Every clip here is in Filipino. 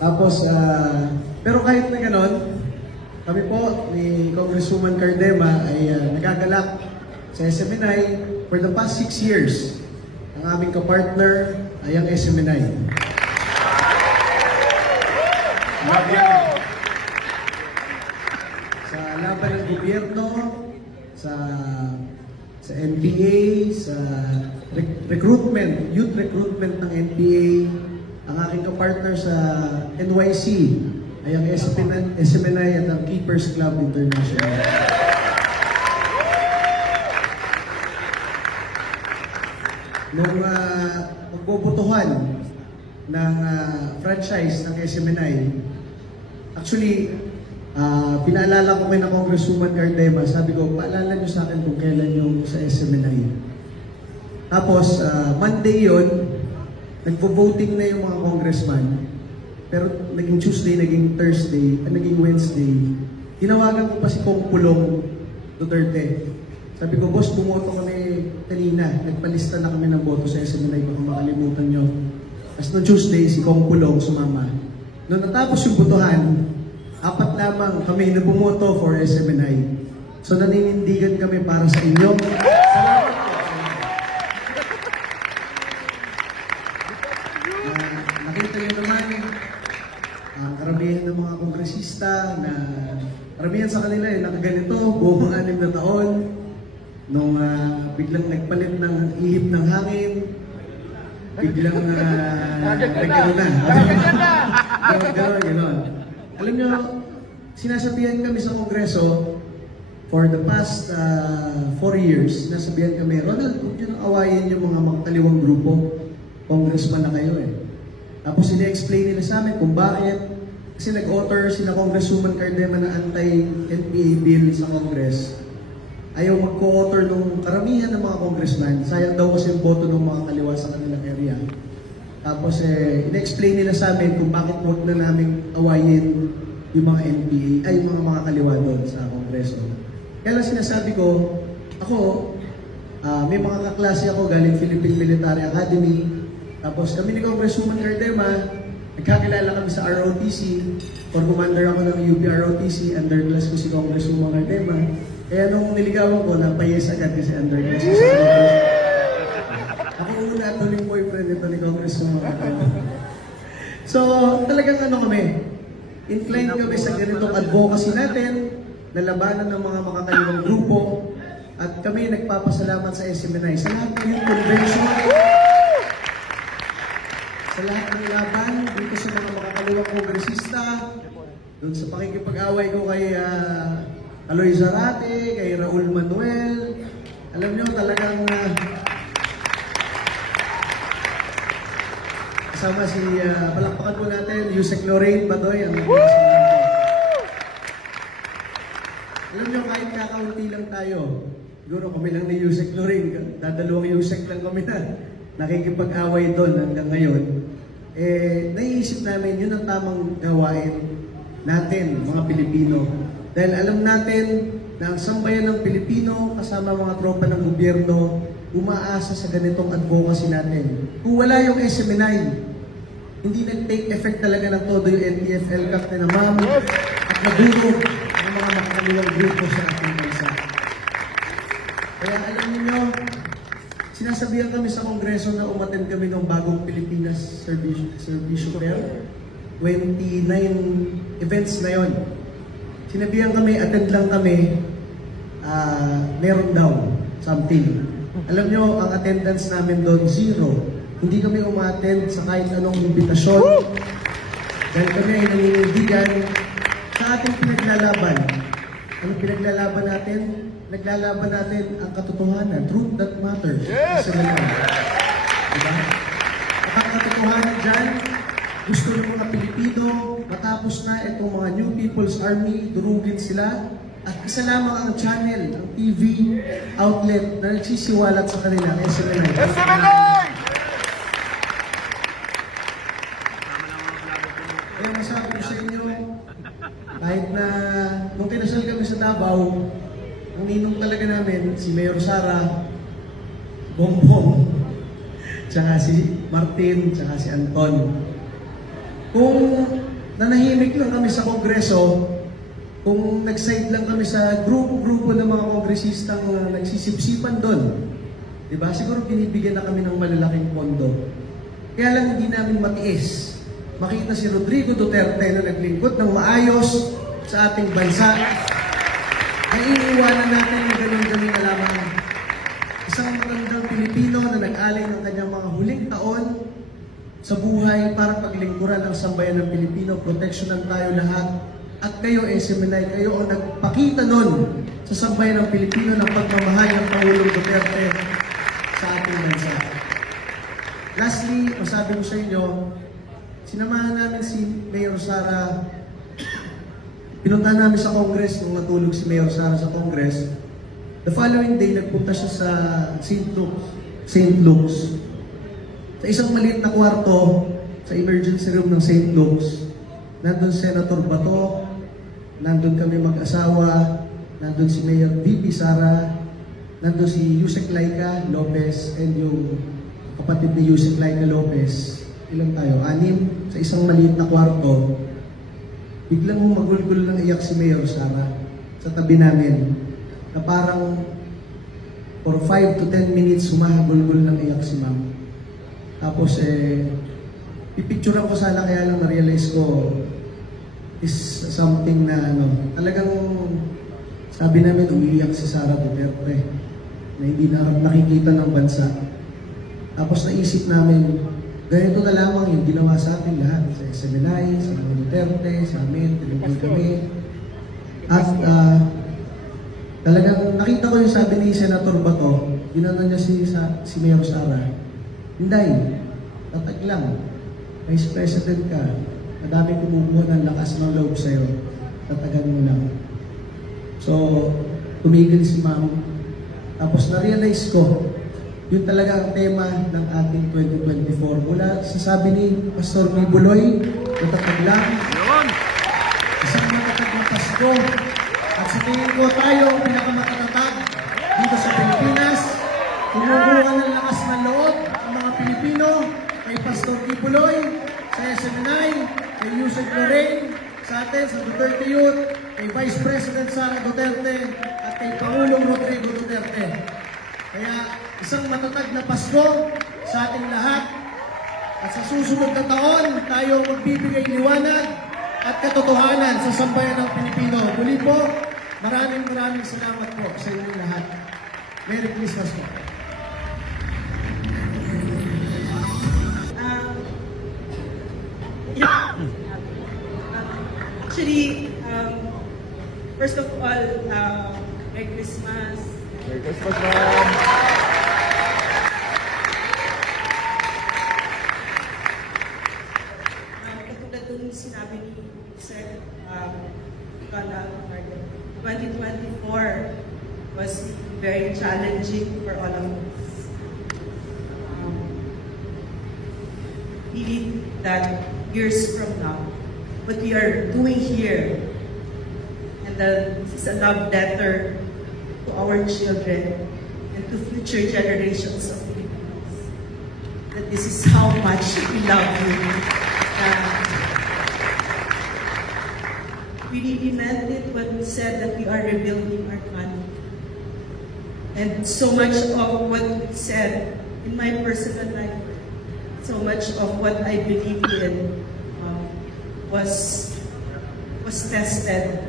Tapos, pero kahit na ganon, kami po ni Congresswoman Cardema ay nagagalak sa SMNI for the past 6 years. Ang aming kapartner ay ang SMNI. Sa laban ng gobyerno, sa NPA, sa recruitment, youth recruitment ng NPA, ang aking kapartner sa NYC ay ang SMNI at ang Keepers Club International. Nung magbobotohan ng franchise ng SMNI, actually, pinaalala ko kay na Congresswoman Cardema, sabi ko, paalala nyo sa akin kung kailan yung sa SMNI. Tapos, Monday yon, nagpo-voting na yung mga congressman, pero naging Tuesday, naging Thursday, naging Wednesday, tinawagan ko pa si Pulong Duterte. Sabi ko, boss, bumoto kami kanina, nagpalista na kami ng boto sa SMNI, baka makalimutan nyo. Tapos no Tuesday, si Pulong sumama. Noong natapos yung botohan, 4 lamang kami na bumoto for SMNI. So naninindigan kami para sa inyo. Salamat po. Nakita nyo naman ang karamihan ng mga kongresista na karamihan sa kanila nakaganito buong 6 na taon nung biglang nagpalit ng ihip ng hangin, biglang nagkaroon na. Ganon. Alam nyo, sinasabihan kami sa Kongreso for the past 4 years, sinasabihan kami, Ronald, huwag nyo nang awayin yung mga magkaliwang grupo. Congressman na kayo eh. Tapos sina-explain nila sa amin kung bakit. Kasi nag-author sina Congresswoman Cardema na anti-NPA bill sa Congress. Ayaw mag-co-author ng karamihan ng mga congressman. Sayang daw kasi yung boto ng mga kaliwa sa kanilang area. Tapos ina-explain nila sa amin kung bakit huwag na namin awayin yung mga NPA, ay yung mga kaliwa doon sa Kongreso. Kaya lang sinasabi ko, ako, may mga kaklase ako galing Philippine Military Academy. Tapos kami ni Congresswoman Cardema, nagkakilala kami sa ROTC, or commander ako ng UP ROTC, underclass ko si Congresswoman Cardema. Kaya nung niligawan ko, napayes agad kasi underclass ko sa ako una at huling boyfriend nito ni Congresswoman Cardema. So, talagang kami, inclined kami sa ganitong advocacy natin, na labanan ng mga makakaliwang grupo, at kami nagpapasalamat sa SMNI sa lahat ng yung convention, sa lahat ng laban dito sa mga makakaliwang kongresista, doon sa pakikipag-away ko kay Aloy Zarate, kay Raul Manuel. Alam nyo, talagang kasama si, palakpakan po natin, Yusek Lorraine Batoy. Alam nyo, kahit kakaunti lang tayo, siguro kami lang ni Yusek Lorraine, dadalawang Yusek lang kami na nakikipag-away doon hanggang ngayon. Naiisip namin, yun ang tamang gawain natin, mga Pilipino. Dahil alam natin na ang sambayan ng Pilipino, kasama mga tropa ng gobyerno, umaasa sa ganitong advocacy natin. Kung wala yung SMNI, hindi nag-take effect talaga ng todo yung NTF-ELCAC na ma'am at naduro ng mga makakaliwang grupo sa ating bansa. Kaya alam niyo, sinasabihan kami sa Kongreso na umattend kami ng bagong Pilipinas Servicio Fair. 29 events na yon. Sinabihan kami, attend lang kami, meron daw something. Alam nyo, ang attendance namin doon, 0. Hindi kami umattend sa kahit anong imbitasyon. Dahil kami ay naninindigan sa ating pinaglalaban. Ano pinaglalaban natin? Naglalaban natin ang katotohanan, truth that matters. Yes! Diba? At ang katotohanan dyan, gusto ng mga Pilipino, matapos na itong mga New People's Army, durugin sila, at isa lamang ang channel, ang TV outlet na nagsisiwalat sa kanila, SMNI. SMNI! Kaya masabi ko sa inyo, kahit na nung kinasal kami sa Davao, ang ninong talaga namin, si Mayor Sara, Bongbong, tsaka si Martin, tsaka si Anton. Kung nanahimik lang kami sa Kongreso, kung nag-side lang kami sa grupo ng mga kongresistang nagsisipsipan doon, diba? Siguro binibigyan na kami ng malalaking pondo. Kaya lang hindi namin matiis makita si Rodrigo Duterte na naglingkod ng maayos sa ating bansa. Ay iniiwanan natin yung ganun-ganun na lamang. Isang matandang Pilipino na nag-alay ng kanyang mga huling taon sa buhay para paglingkuran ang sambayan ng Pilipino, proteksyonan tayo lahat. At kayo, SMNI, kayo ang nagpakita nun sa sambayan ng Pilipino ng pagmamahal ng Pangulong Duterte sa ating bansa. Lastly, masabi ko sa inyo, sinamahan namin si Mayor Sara. Pinunta namin sa Congress nung natulog si Mayor Sara sa Congress. The following day, nagpunta siya sa St. Luke's. Sa isang maliit na kwarto, sa emergency room ng St. Luke's, nandun Senator Bato, nandun kami mag-asawa, nandun si Mayor VP Sara, nandun si Yusek Laika Lopez, and yung kapatid ni Yusek Laika Lopez. Ilang tayo? 6 sa isang maliit na kwarto. Biglang magulgul ng iyak si Mayor Sara sa tabi namin, na parang for 5 to 10 minutes humahagulgul ng iyak si ma'am. Tapos pipicturean ko sana, kaya lang na-realize ko is something na talagang sabi namin umiiyak si Sara Duterte na hindi na nakikita ng bansa. Tapos naisip namin, ganito na lamang yung ginawa sa atin lahat, sa SMNI, sa mga Duterte, sa amin, tinutol kami. At talagang nakita ko yung sabi ni Senator Bato, ginana niya si Mayor Sara, Inday, tatag lang, Vice President ka, madaming kumukuha ng lakas ng loob sa'yo, tatagan mo lang. So, tumigil si ma'am. Tapos na-realize ko, yun talaga ang tema ng ating 2024. Mula sa sabi ni Pastor Mibuloy, matatag lang, isang matatag na Pasko. At sa tingin ko tayo ang pinakamatatag dito sa Pilipinas. Kumukuha ng lakas ng loob ang mga Pilipino kay Pastor Mibuloy, sa SMNI, kay Yusek Lorraine, sa atin, sa Duterte Youth, kay Vice President Sara Duterte, at kay Pangulong Rodrigo Duterte. Kaya isang matatag na Pasko sa ating lahat, at sa susunod na taon, tayo magbibigay liwanag at katotohanan sa sambayan ng Pilipino. Muli po, maraming salamat po sa inyong lahat. Merry Christmas po. Actually, first of all, Merry Christmas. Merry Christmas, ma'am. Katulad nung sinabi ni Sir Kala, 2024 was very challenging for all of us. Really, that years from now, what we are doing here, and this is a love letter to our children and to future generations of Filipinos, that this is how much we love you. We really meant it when we said that we are rebuilding our country. And so much of what we said in my personal life, so much of what I believe in was tested.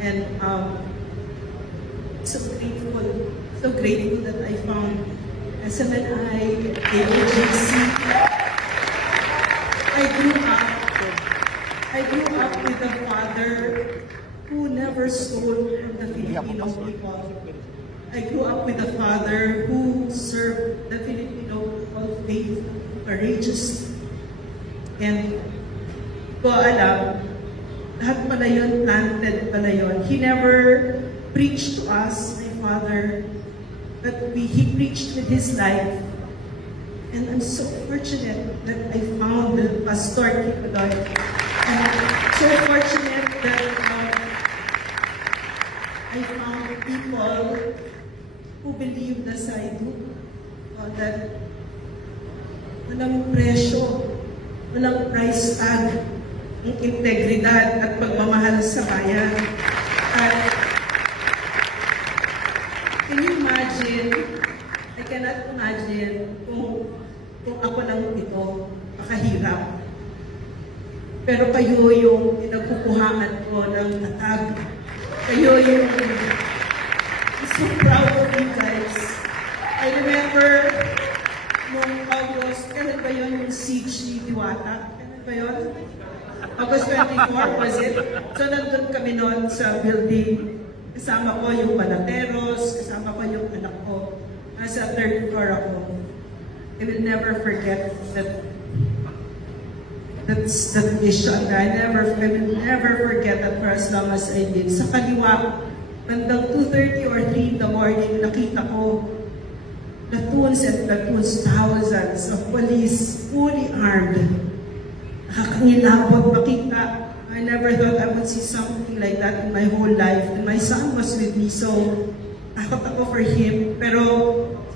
And so grateful that I found SMNI, AOJC. I grew up with a father who never stole from the Filipino people. I grew up with a father who served the Filipino people faithfully, courageously. And ko alam, lahat pala yun, planted pala yun. He never preached to us, my father, but he preached with his life. And I'm so fortunate that I found Pastor Kipadoy. And so fortunate that I found people who believe as I do, that walang presyo, walang price tag ang integridad at pagmamahal sa bayan. At can you imagine, I cannot imagine kung ako lang ito, makahirap. Pero kayo yung pinagkukuhaan ko ng tatag. Kayo yung, I'm so proud of you guys. I remember nung August, kailan ba yun yung siege ni Diwata? Kailan ba yun? August 24, was it? So nandun kami noon sa building. Kasama ko yung Panateros, kasama ko yung anak ko. Nasa third floor ako. I will never forget that vision. I will never forget that for as long as I live. Sa kaliwa, bandang 2:30 or 3 in the morning, nakita ko platoons and platoons, thousands of police, fully armed. Nakakangilabot makita. I never thought I would see something like that in my whole life. And my son was with me, so takot ako for him. Pero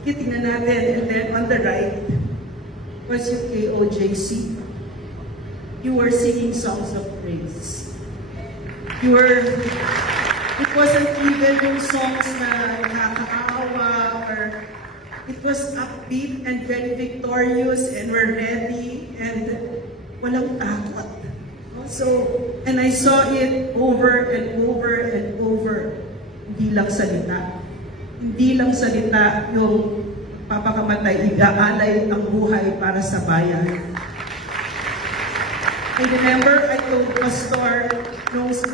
tingnan natin, and then on the right was yung KOJC. You were singing songs of praise. It wasn't even yung songs na nakakaawa, or it was upbeat and very victorious, and we're ready, and walang takot. So, and I saw it over and over and over. Hindi lang salita. Hindi lang salita yung papakamatay, igaalay ang buhay para sa bayan. I remember I told Pastor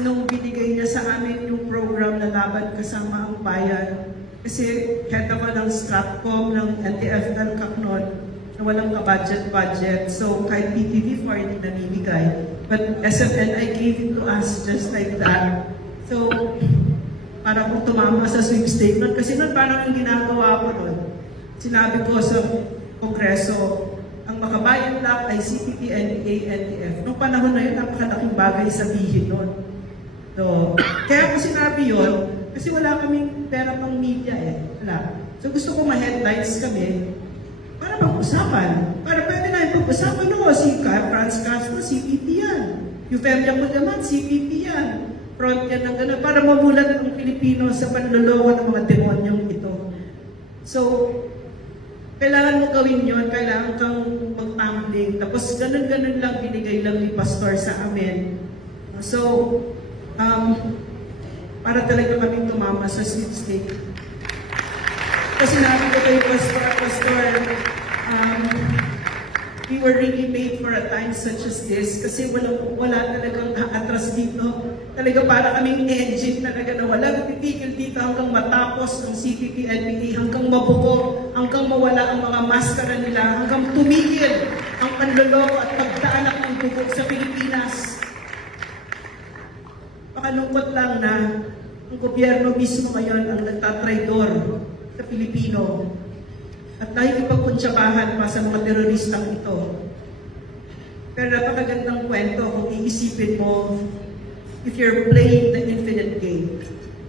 nung binigay niya sa amin yung program na Laban Kasama ang Bayan. Kasi head ako ng Stratcom ng NTF Kaknon na walang ka-budget. So kahit PTV4 hindi namimigay. But SFNI gave it to us just like that. So para kung tumama sa sweepstake nun. Kasi nun parang yung ginagawa ko nun. Sinabi ko sa Kongreso, ang Makabayan Black ay CPP, NPA, NTF. Noong panahon na yun, napakalaking bagay sabihin nun. So, kaya ko sinabi yun, kasi wala kaming pera pang media eh. Wala. So gusto ko ma-headlines kami para pag-usapan. Para pwede na yung pag-usapan, no? Si Franz Castro, CPP yan. Eufemia Kudaman, CPP yan. Front yan ng gano'n. Para mabulat ang Pilipino sa panloloko ng mga demonyong ito. So, kailangan mo gawin yun, kailangan kang magtambling. Tapos ganun-ganun lang binigay lang ni Pastor sa amin. So, para talaga kaming tumama sa sweepstake. Kasi nabi ko kay Pastor, we were really made for a time such as this kasi wala talagang atras dito. Talaga para kaming engine talaga na walang titigil dito hanggang matapos ng CPP, NPA, hanggang mabuko, hanggang mawala ang mga maskara nila, hanggang tumigil ang panloloko at pagdaanak ng dugo sa Pilipinas. Pakalungkot lang na ang gobyerno mismo ngayon ang nagtatraidor sa Pilipino at nakikipagkuntsabahan pa sa mga teroristang ito. Pero napakagandang kwento kung iisipin mo, if you're playing the infinite game.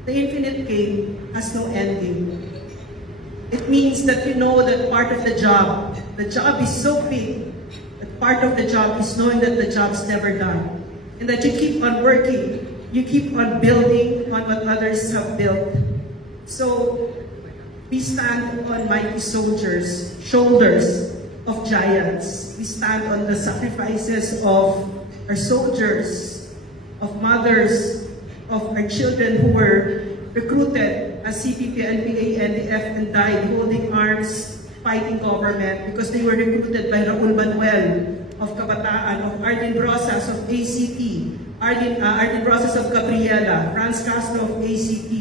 The infinite game has no ending. It means that you know that part of the job is so big, that part of the job is knowing that the job's never done. And that you keep on working, you keep on building on what others have built. So, we stand on mighty soldiers, shoulders of giants. We stand on the sacrifices of our soldiers, of mothers, of our children who were recruited as CPP, NPA, NDF, and died holding arms, fighting government because they were recruited by Raul Manuel of Kabataan, of Arlene Rosas of ACT, Arlene Rosas of Gabriela, Franz Castro of ACT,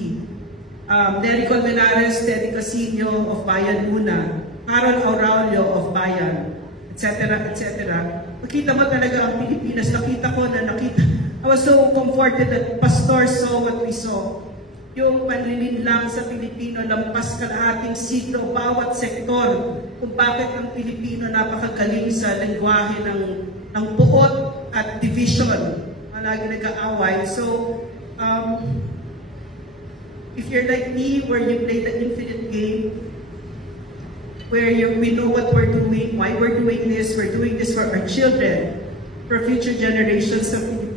Derry Colmenares, Teddy Casino of Bayan Una, Harold Aurelio of Bayan, etc., etc. Makita mo talaga ang Pilipinas. I was so comforted that Pastor saw what we saw. Yung panlilinlang sa Pilipino, lampas kalahating siglo, bawat sektor, kung bakit ang Pilipino napakagaling sa lengguwahe ng puot at division. Malagi nag-aaway. So, if you're like me, where you play the infinite game, where we know what we're doing, why we're doing this for our children, for future generations of